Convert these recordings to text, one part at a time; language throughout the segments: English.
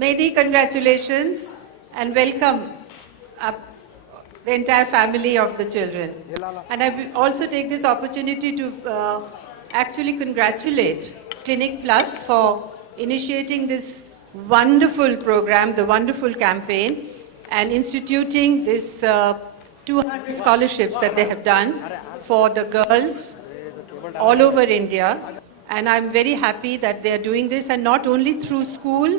Many congratulations and welcome the entire family of the children. And I will also take this opportunity to actually congratulate Clinic Plus for initiating this wonderful program, the wonderful campaign, and instituting this 200 scholarships that they have done for the girls all over India. And I'm very happy that they are doing this, and not only through school.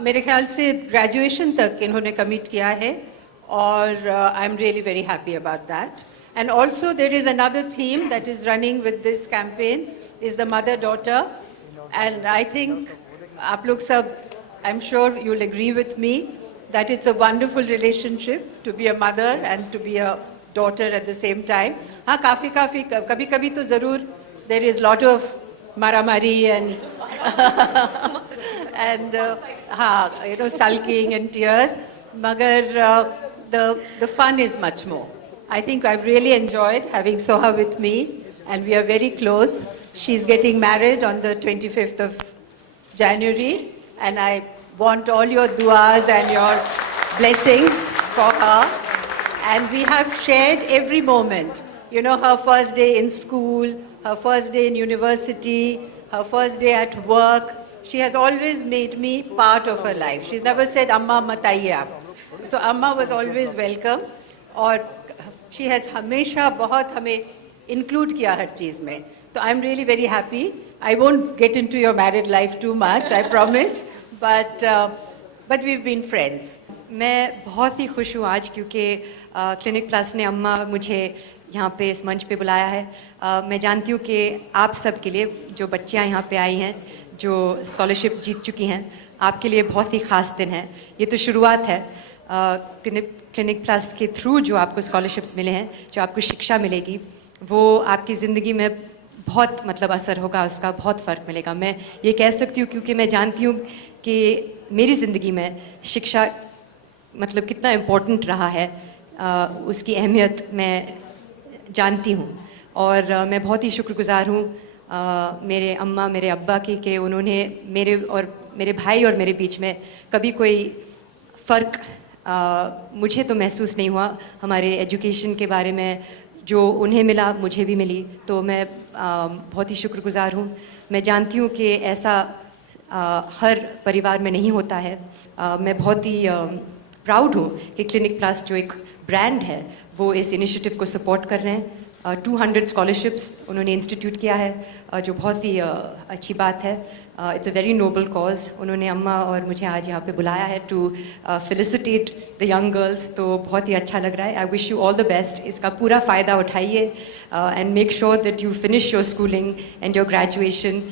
मेरे ख्याल से graduation तक इन्होंने commit किया है, और I'm really very happy about that. And also there is another theme that is running with this campaign is the mother-daughter, and I think आप लोग सब, I'm sure you'll agree with me that it's a wonderful relationship to be a mother and to be a daughter at the same time. हाँ काफ़ी कभी-कभी तो ज़रूर there is lot of maramari and and sulking and tears, magar the fun is much more. I think I've really enjoyed having Soha with me, and we are very close. She's getting married on the 25th of January, and I want all your duas and your blessings for her. And we have shared every moment. You know, her first day in school, her first day in university, her first day at work. She has always made me part of her life. She's never said, Amma mataiye aap. So Amma was always welcome, और she has हमेशा बहुत हमें include किया हर चीज़ में. So I'm really very happy. I won't get into your married life too much, I promise, but we've been friends. मैं बहुत ही खुश हूँ आज, क्योंकि क्लिनिक प्लस ने अम्मा मुझे यहाँ पे इस मंच पे बुलाया है. मैं जानती हूँ कि आप सब के लिए, जो बच्चियाँ यहाँ पे आई हैं, जो स्कॉलरशिप जीत चुकी हैं, आपके लिए बहुत ही ख़ास दिन है. ये तो शुरुआत है. क्लिनिक प्लस के थ्रू जो आपको स्कॉलरशिप्स मिले हैं, जो आपको शिक्षा मिलेगी, वो आपकी ज़िंदगी में बहुत असर होगा, उसका बहुत फ़र्क मिलेगा. मैं ये कह सकती हूँ क्योंकि मैं जानती हूँ कि मेरी ज़िंदगी में शिक्षा कितना इम्पोर्टेंट रहा है. उसकी अहमियत मैं जानती हूँ, और मैं बहुत ही शुक्रगुज़ार हूँ मेरे अम्मा, मेरे अब्बा की, कि उन्होंने मेरे भाई और मेरे बीच में कभी कोई फ़र्क मुझे तो महसूस नहीं हुआ. हमारे एजुकेशन के बारे में जो उन्हें मिला, मुझे भी मिली, तो मैं बहुत ही शुक्रगुज़ार हूँ. मैं जानती हूँ कि ऐसा हर परिवार में नहीं होता है. मैं बहुत ही प्राउड हूँ कि क्लिनिक प्लस जो एक ब्रांड है, वो इस इनिशिएटिव को सपोर्ट कर रहे हैं. 200 स्कॉलरशिप्स उन्होंने इंस्टीट्यूट किया है, जो बहुत ही अच्छी बात है. It's a very noble cause. उन्होंने अम्मा और मुझे आज यहाँ पे बुलाया है to felicitate the young girls, तो बहुत ही अच्छा लग रहा है. I wish you all the best. इसका पूरा फ़ायदा उठाइए and make sure that you finish your schooling and your graduation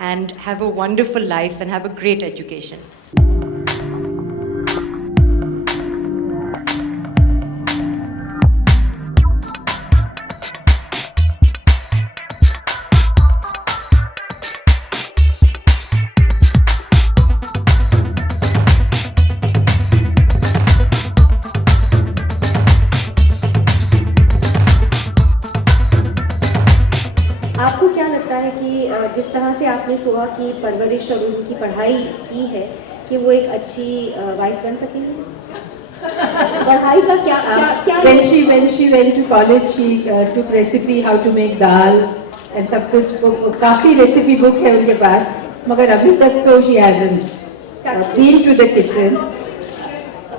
and have a wonderful life and have a great education. आपको क्या लगता है कि जिस तरह से आपने सोहा की परवरिश और उनकी पढ़ाई की है, कि वो एक अच्छी वाइफ बन सकेंगी? पढ़ाई का क्या When she went to college, she took recipe how to make dal and सब कुछ. काफ़ी रेसिपी बुक है उनके पास, मगर अभी तक तो she hasn't been to the kitchen.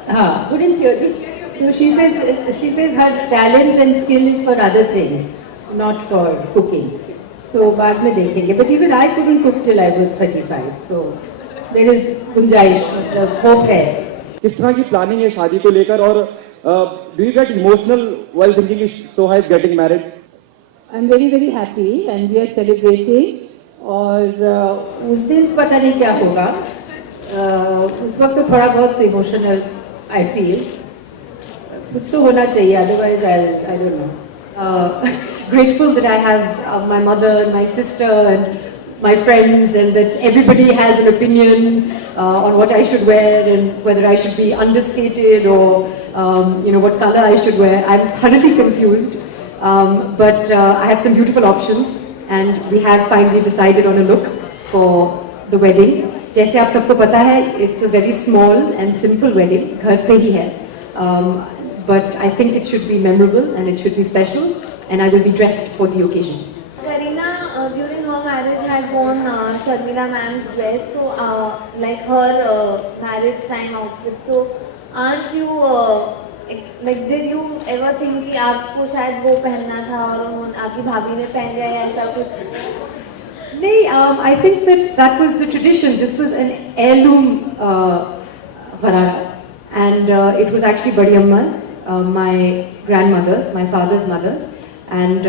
हाँ. Wouldn't hear it. So she says her talent and skill is for other things, not for cooking. So बाद में देखेंगे. But even I couldn't cook till I was 35. So there is गुंजाइश, hope है. किस तरह की planning है शादी को लेकर, और do you get emotional while thinking Soha is getting married? I'm very very happy and we are celebrating. और उस दिन पता नहीं क्या होगा. उस वक्त तो थोड़ा बहुत इमोशनल I feel. कुछ तो होना चाहिए, otherwise I don't know. Grateful that I have my mother and my sister and my friends, and that everybody has an opinion on what I should wear and whether I should be understated or what color I should wear. I'm thoroughly confused, but I have some beautiful options, and we have finally decided on a look for the wedding. जैसे आप सबको पता है it's a very small and simple wedding, घर पे ही है, but I think it should be memorable and it should be special and I will be dressed for the occasion. Karina, during her marriage, had worn Sharmila ma'am's dress, so like her marriage time outfit. So, aren't you like? Did you ever think कि आपको शायद वो पहनना था और आपकी भाभी ने पहन लिया या ऐसा कुछ? नहीं, I think that was the tradition. This was an heirloom gharara, and it was actually Badi Amma's, my grandmother's, my father's mother's, and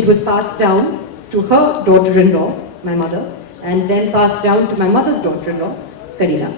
it was passed down to her daughter-in-law, my mother, and then passed down to my mother's daughter-in-law, Karina.